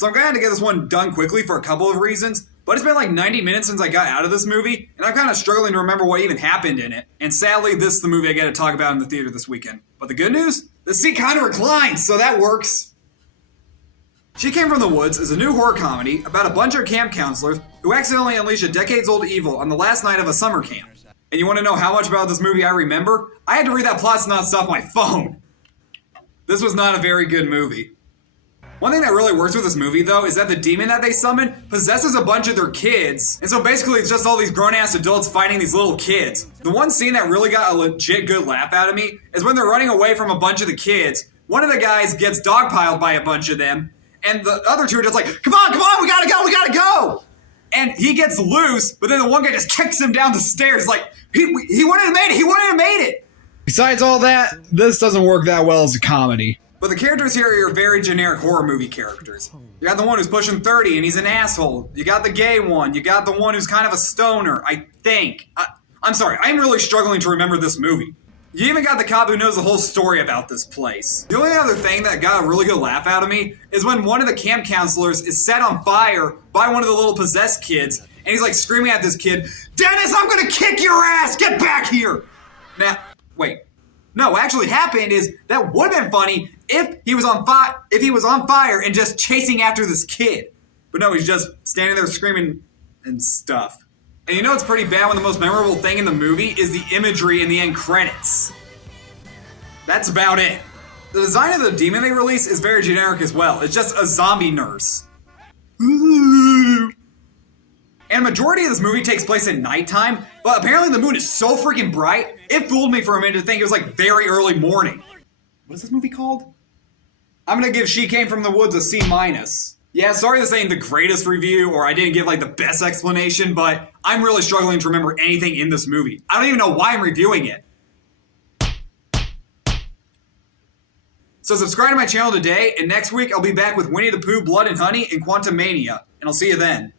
So I'm glad to get this one done quickly for a couple of reasons, but it's been like 90 minutes since I got out of this movie, and I'm kind of struggling to remember what even happened in it. And sadly, this is the movie I get to talk about in the theater this weekend. But the good news? The seat kind of reclines, so that works. She Came from the Woods is a new horror comedy about a bunch of camp counselors who accidentally unleash a decades-old evil on the last night of a summer camp. And you want to know how much about this movie I remember? I had to read that plot synopsis off my phone. This was not a very good movie. One thing that really works with this movie, though, is that the demon that they summon possesses a bunch of their kids. And so basically it's just all these grown-ass adults fighting these little kids. The one scene that really got a legit good laugh out of me is when they're running away from a bunch of the kids. One of the guys gets dogpiled by a bunch of them, and the other two are just like, come on, we gotta go! And he gets loose, but then the one guy just kicks him down the stairs like, he wouldn't have made it! Besides all that, this doesn't work that well as a comedy. But the characters here are your very generic horror movie characters. You got the one who's pushing 30 and he's an asshole. You got the gay one. You got the one who's kind of a stoner, I think. I'm sorry, I'm really struggling to remember this movie. You even got the cop who knows the whole story about this place. The only other thing that got a really good laugh out of me is when one of the camp counselors is set on fire by one of the little possessed kids, and he's like screaming at this kid, "Dennis, I'm gonna kick your ass! Get back here!" Now, wait. No, what actually happened is that would have been funny if he was on fire and just chasing after this kid. But no, he's just standing there screaming and stuff. And you know it's pretty bad when the most memorable thing in the movie is the imagery in the end credits. That's about it. The design of the demon they release is very generic as well. It's just a zombie nurse. And a majority of this movie takes place at nighttime, but apparently the moon is so freaking bright, it fooled me for a minute to think it was like very early morning. What is this movie called? I'm gonna give She Came from the Woods a C-. Yeah, sorry this ain't the greatest review, or I didn't give like the best explanation, but I'm really struggling to remember anything in this movie. I don't even know why I'm reviewing it. So subscribe to my channel today, and next week I'll be back with Winnie the Pooh, Blood and Honey, and Quantumania, and I'll see you then.